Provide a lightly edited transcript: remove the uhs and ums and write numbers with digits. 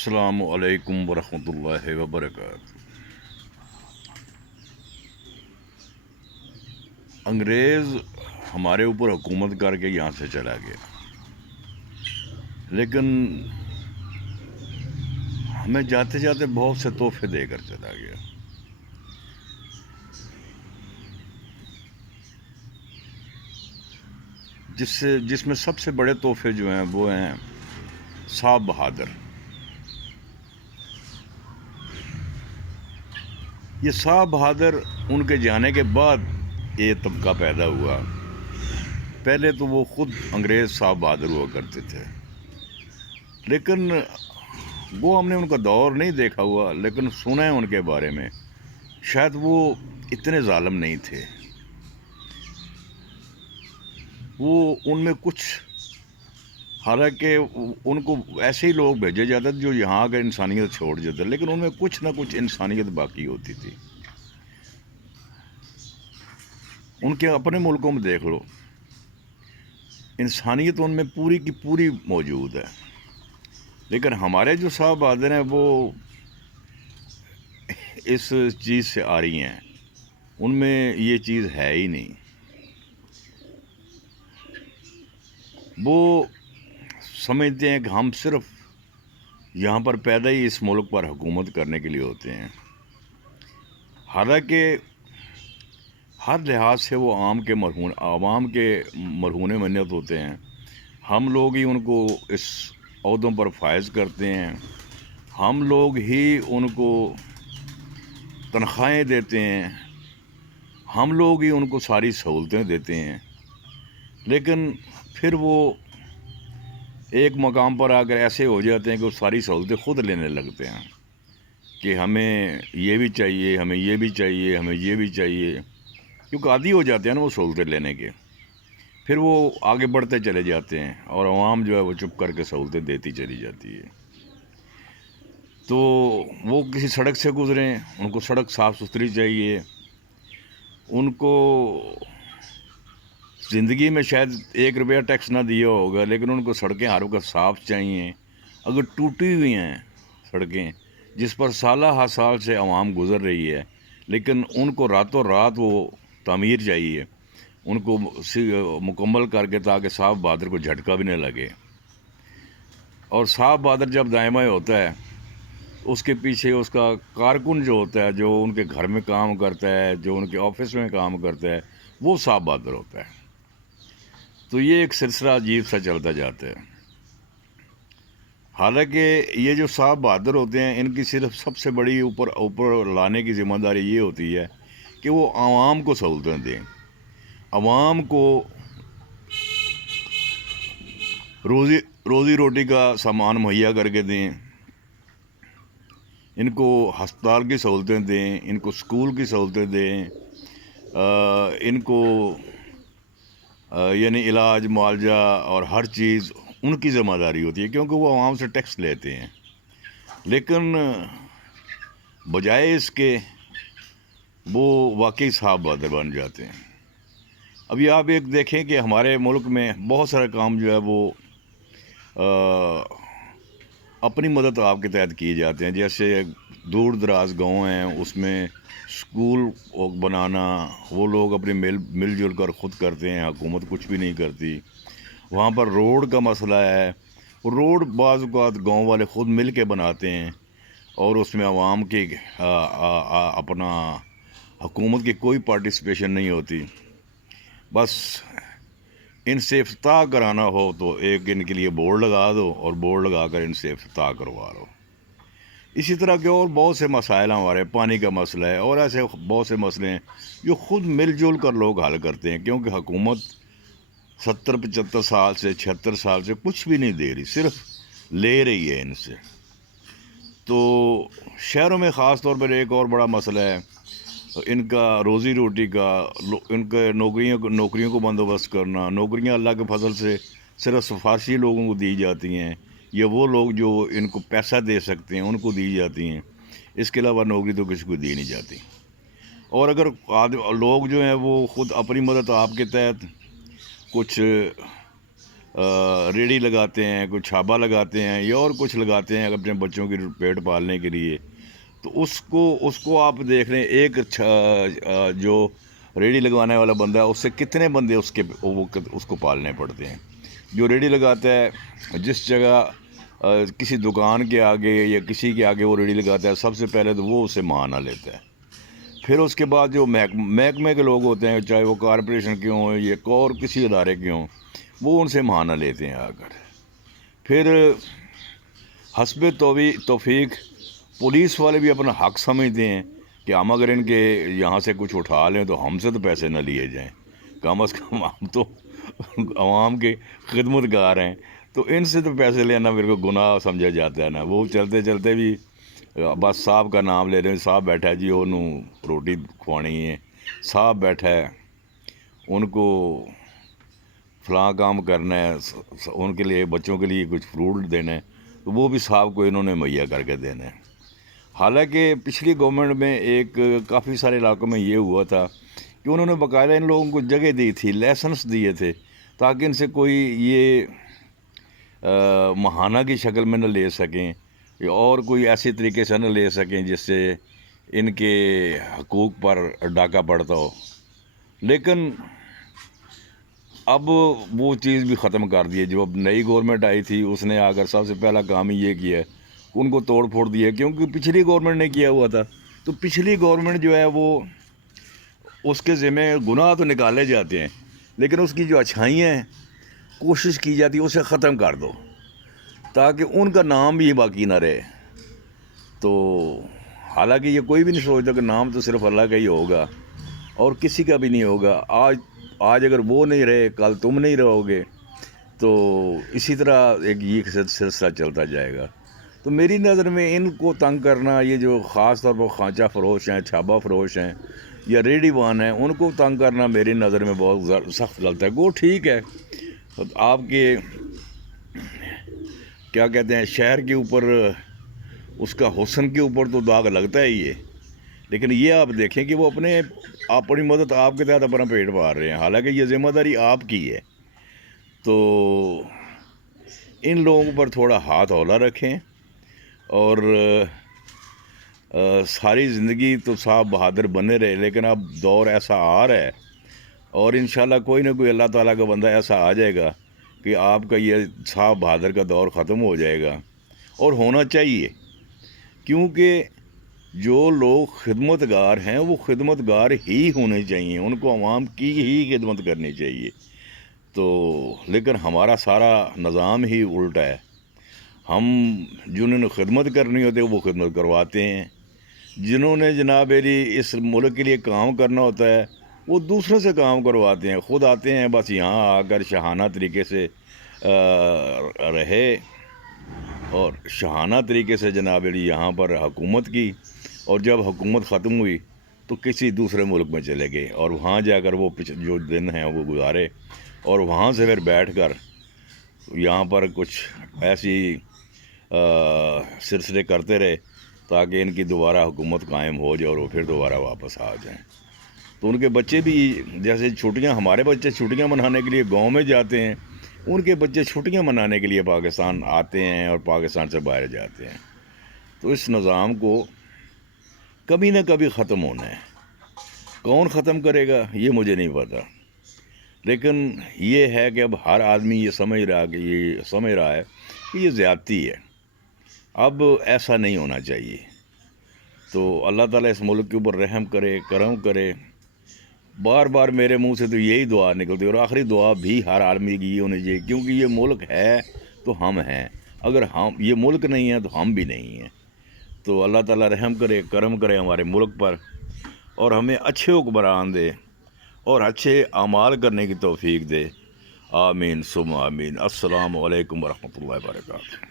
السلام علیکم ورحمۃ اللہ وبرکاتہ۔ انگریز ہمارے اوپر حکومت کر کے یہاں سے چلا گیا، لیکن ہمیں جاتے جاتے بہت سے تحفے دے کر چلا گیا۔ جس میں سب سے بڑے تحفے جو ہیں وہ ہیں صاحب بہادر۔ یہ صاحب بہادر ان کے جانے کے بعد یہ طبقہ پیدا ہوا۔ پہلے تو وہ خود انگریز صاحب بہادر ہوا کرتے تھے، لیکن وہ ہم نے ان کا دور نہیں دیکھا ہوا، لیکن سنا ہے ان کے بارے میں۔ شاید وہ اتنے ظالم نہیں تھے، وہ ان میں کچھ، حالانکہ ان کو ایسے ہی لوگ بھیجے جاتے تھے جو یہاں آ کر انسانیت چھوڑ جاتے، لیکن ان میں کچھ نہ کچھ انسانیت باقی ہوتی تھی۔ ان کے اپنے ملکوں میں دیکھ لو، انسانیت ان میں پوری کی پوری موجود ہے، لیکن ہمارے جو صاحب بہادر ہیں وہ اس چیز سے آ رہی ہیں، ان میں یہ چیز ہے ہی نہیں۔ وہ سمجھتے ہیں کہ ہم صرف یہاں پر پیدا ہی اس ملک پر حکومت کرنے کے لیے ہوتے ہیں، حالانکہ ہر لحاظ سے وہ عوام کے مرہون منت ہوتے ہیں۔ ہم لوگ ہی ان کو اس عہدوں پر فائز کرتے ہیں، ہم لوگ ہی ان کو تنخواہیں دیتے ہیں، ہم لوگ ہی ان کو ساری سہولتیں دیتے ہیں، لیکن پھر وہ ایک مقام پر آ کر ایسے ہو جاتے ہیں کہ وہ ساری سہولتیں خود لینے لگتے ہیں کہ ہمیں یہ بھی چاہیے، ہمیں یہ بھی چاہیے، ہمیں یہ بھی چاہیے، کیونکہ عادی ہو جاتے ہیں نا وہ سہولتیں لینے کے۔ پھر وہ آگے بڑھتے چلے جاتے ہیں اور عوام جو ہے وہ چپ کر کے سہولتیں دیتی چلی جاتی ہے۔ تو وہ کسی سڑک سے گزریں، ان کو سڑک صاف ستھری چاہیے، ان کو زندگی میں شاید 1 روپیہ ٹیکس نہ دیا ہوگا، لیکن ان کو سڑکیں ہر وقت صاف چاہیے۔ اگر ٹوٹی ہوئی ہیں سڑکیں جس پر سالہ ہر سال سے عوام گزر رہی ہے، لیکن ان کو راتوں رات وہ تعمیر چاہیے، ان کو مکمل کر کے، تاکہ صاحب بہادر کو جھٹکا بھی نہ لگے۔ اور صاحب بہادر جب دائیں بائیں ہوتا ہے، اس کے پیچھے اس کا کارکن جو ہوتا ہے، جو ان کے گھر میں کام کرتا ہے، جو ان کے آفس میں کام کرتا ہے، وہ صاحب بہادر ہوتا ہے۔ تو یہ ایک سلسلہ عجیب سا چلتا جاتا ہے۔ حالانکہ یہ جو صاحب بہادر ہوتے ہیں، ان کی صرف سب سے بڑی اوپر لانے کی ذمہ داری یہ ہوتی ہے کہ وہ عوام کو سہولتیں دیں، عوام کو روزی روٹی کا سامان مہیا کر کے دیں، ان کو ہسپتال کی سہولتیں دیں، ان کو اسکول کی سہولتیں دیں، ان کو یعنی علاج معالجہ اور ہر چیز ان کی ذمہ داری ہوتی ہے، کیونکہ وہ عوام سے ٹیکس لیتے ہیں۔ لیکن بجائے اس کے وہ واقعی صاحب بہادر بن جاتے ہیں۔ ابھی آپ ایک دیکھیں کہ ہمارے ملک میں بہت سارے کام جو ہے وہ اپنی مدد آپ کے تحت کیے جاتے ہیں، جیسے دور دراز گاؤں ہیں، اس میں اسکول بنانا وہ لوگ اپنے مل جل کر خود کرتے ہیں، حکومت کچھ بھی نہیں کرتی۔ وہاں پر روڈ کا مسئلہ ہے، روڈ بعض اوقات گاؤں والے خود مل کے بناتے ہیں، اور اس میں عوام کی اپنا حکومت کی کوئی پارٹیسپیشن نہیں ہوتی۔ بس ان سے افتتاح کرانا ہو تو ایک ان کے لیے بورڈ لگا دو، اور بورڈ لگا کر ان سے افتتاح کروا لو۔ اسی طرح کے اور بہت سے مسائل ہمارے، پانی کا مسئلہ ہے، اور ایسے بہت سے مسئلے ہیں جو خود مل جل کر لوگ حل کرتے ہیں، کیونکہ حکومت 70-75 سال سے 76 سال سے کچھ بھی نہیں دے رہی، صرف لے رہی ہے ان سے۔ تو شہروں میں خاص طور پر ایک اور بڑا مسئلہ ہے ان کا روزی روٹی کا، ان کے نوکریوں کو بندوبست کرنا۔ نوکریاں اللہ کے فضل سے صرف سفارشی لوگوں کو دی جاتی ہیں، یا وہ لوگ جو ان کو پیسہ دے سکتے ہیں ان کو دی جاتی ہیں، اس کے علاوہ نوکری تو کسی کو دی نہیں جاتی۔ اور اگر لوگ جو ہیں وہ خود اپنی مدد آپ کے تحت کچھ ریڑھی لگاتے ہیں، کوئی چھابا لگاتے ہیں یا اور کچھ لگاتے ہیں اپنے بچوں کی پیٹ پالنے کے لیے، تو اس کو آپ دیکھ رہے ہیں ایک جو ریڑھی لگوانے والا بندہ ہے اس سے کتنے بندے اس کو پالنے پڑتے ہیں۔ جو ریڑھی لگاتا ہے جس جگہ کسی دکان کے آگے یا کسی کے آگے وہ ریڑھی لگاتا ہے، سب سے پہلے تو وہ اسے مانا لیتا ہے، پھر اس کے بعد جو محکمے کے لوگ ہوتے ہیں، چاہے وہ کارپوریشن کے ہوں یا اور کسی ادارے کے ہوں، وہ ان سے مانا لیتے ہیں آ کر، پھر حسب توفیق پولیس والے بھی اپنا حق سمجھتے ہیں کہ ہم اگر ان کے یہاں سے کچھ اٹھا لیں تو ہم سے تو پیسے نہ لیے جائیں، کم از کم ہم تو عوام کے خدمت گار ہیں، تو ان سے تو پیسے لینا میرے کو گناہ سمجھا جاتا ہے نا۔ وہ چلتے چلتے بھی بس صاحب کا نام لے رہے ہیں، صاحب بیٹھا ہے جی انہوں روٹی کھوانی ہے، صاحب بیٹھا ہے ان کو فلاں کام کرنا ہے، ان کے لیے بچوں کے لیے کچھ فروٹ دینا ہے، تو وہ بھی صاحب کو انہوں نے مہیا کر کے دینا ہے۔ حالانکہ پچھلی گورنمنٹ میں کافی سارے علاقوں میں یہ ہوا تھا کہ انہوں نے باقاعدہ ان لوگوں کو جگہ دی تھی، لائسنس دیے تھے، تاکہ ان سے کوئی یہ ماہانہ کی شکل میں نہ لے سکیں اور کوئی ایسی طریقے سے نہ لے سکیں جس سے ان کے حقوق پر ڈاکہ پڑتا ہو۔ لیکن اب وہ چیز بھی ختم کر دی ہے۔ جو اب نئی گورنمنٹ آئی تھی اس نے آ کر سب سے پہلا کام ہی یہ کیا ہے، ان کو توڑ پھوڑ دیا، کیونکہ پچھلی گورنمنٹ نے کیا ہوا تھا، تو پچھلی گورنمنٹ جو ہے وہ اس کے ذمہ گناہ تو نکالے جاتے ہیں، لیکن اس کی جو اچھائیاں ہیں کوشش کی جاتی ہے اسے ختم کر دو تاکہ ان کا نام بھی باقی نہ رہے۔ تو حالانکہ یہ کوئی بھی نہیں سوچتا کہ نام تو صرف اللہ کا ہی ہوگا اور کسی کا بھی نہیں ہوگا۔ آج اگر وہ نہیں رہے کل تم نہیں رہو گے، تو اسی طرح ایک یہ سلسلہ چلتا جائے گا۔ تو میری نظر میں ان کو تنگ کرنا، یہ جو خاص طور پر خانچہ فروش ہیں، چھابا فروش ہیں یا ریڈی وان ہیں، ان کو تنگ کرنا میری نظر میں بہت سخت غلط ہے۔ وہ ٹھیک ہے، آپ کے کیا کہتے ہیں شہر کے اوپر اس کا حسن کے اوپر تو داغ لگتا ہی ہے، لیکن یہ آپ دیکھیں کہ وہ اپنی مدد آپ کے تحت اپنا پیٹ پال رہے ہیں، حالانکہ یہ ذمہ داری آپ کی ہے۔ تو ان لوگوں پر تھوڑا ہاتھ ہولا رکھیں، اور ساری زندگی تو صاحب بہادر بنے رہے، لیکن اب دور ایسا آ رہا ہے اور انشاءاللہ کوئی نہ کوئی اللہ تعالیٰ کا بندہ ایسا آ جائے گا کہ آپ کا یہ صاحب بہادر کا دور ختم ہو جائے گا، اور ہونا چاہیے، کیونکہ جو لوگ خدمت گار ہیں وہ خدمت گار ہی ہونے چاہیے، ان کو عوام کی ہی خدمت کرنی چاہیے۔ تو لیکن ہمارا سارا نظام ہی الٹا ہے، ہم جنہوں نے خدمت کرنی ہوتی ہے وہ خدمت کرواتے ہیں، جنہوں نے جناب اس ملک کے لیے کام کرنا ہوتا ہے وہ دوسروں سے کام کرواتے ہیں، خود آتے ہیں بس یہاں آ کر شاہانہ طریقے سے رہے اور شاہانہ طریقے سے جناب یہاں پر حکومت کی، اور جب حکومت ختم ہوئی تو کسی دوسرے ملک میں چلے گئے اور وہاں جا کر وہ جو دن ہیں وہ گزارے، اور وہاں سے پھر بیٹھ کر یہاں پر کچھ ایسی سلسلے کرتے رہے تاکہ ان کی دوبارہ حکومت قائم ہو جائے اور وہ پھر دوبارہ واپس آ جائیں۔ تو ان کے بچے بھی جیسے چھٹیاں، ہمارے بچے چھٹیاں منانے کے لیے گاؤں میں جاتے ہیں، ان کے بچے چھٹیاں منانے کے لیے پاکستان آتے ہیں اور پاکستان سے باہر جاتے ہیں۔ تو اس نظام کو کبھی نہ کبھی ختم ہونا ہے، کون ختم کرے گا یہ مجھے نہیں پتا، لیکن یہ ہے کہ اب ہر آدمی یہ سمجھ رہا ہے کہ یہ زیادتی ہے، اب ایسا نہیں ہونا چاہیے۔ تو اللہ تعالیٰ اس ملک کے اوپر رحم کرے، کرم کرے۔ بار بار میرے منہ سے تو یہی دعا نکلتی ہے، اور آخری دعا بھی ہر آدمی کی یہ ہونی چاہیے، کیونکہ یہ ملک ہے تو ہم ہیں، اگر یہ ملک نہیں ہے تو ہم بھی نہیں ہیں۔ تو اللہ تعالیٰ رحم کرے، کرم کرے ہمارے ملک پر، اور ہمیں اچھے حکمران دے اور اچھے اعمال کرنے کی توفیق دے۔ آمین ثم آمین۔ السلام علیکم ورحمۃ اللہ وبرکاتہ۔